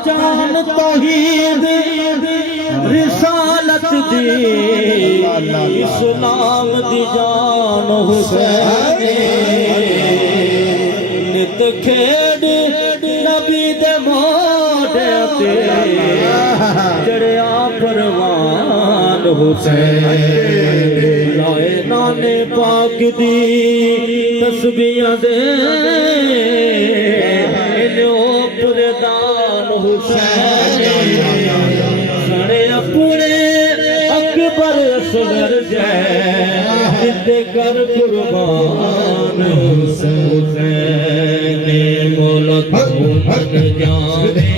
पहचान तौहीद रिसालत दी इस्लाम दी जान हुसैन नित खेड नबी दे मोढे ते चढ़िया फरमान हुसैन लाए नाने पाक दी तस्बीहां दे पुरदान हुसैन सड़े पूरे अकबर असगर जय कर कुर्बान हुसैन मोलक मन जाने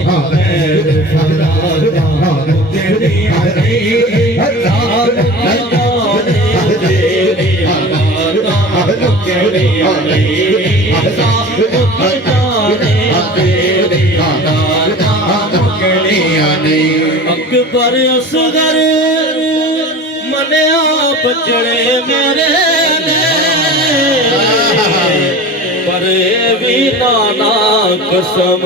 अकबर असगर मने आप चढ़े मेरे पर भी नाना कसम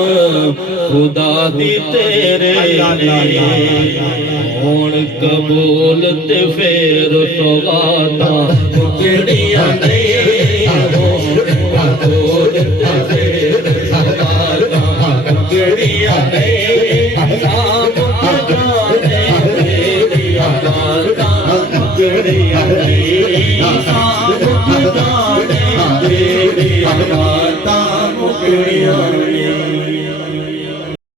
खुदा दी तेरे हुण कबूल ते फेर सौगाता मुकड़ियां नहीं कबूल ते फेर सौगाता मुकड़ियां नहीं मुकड़ियां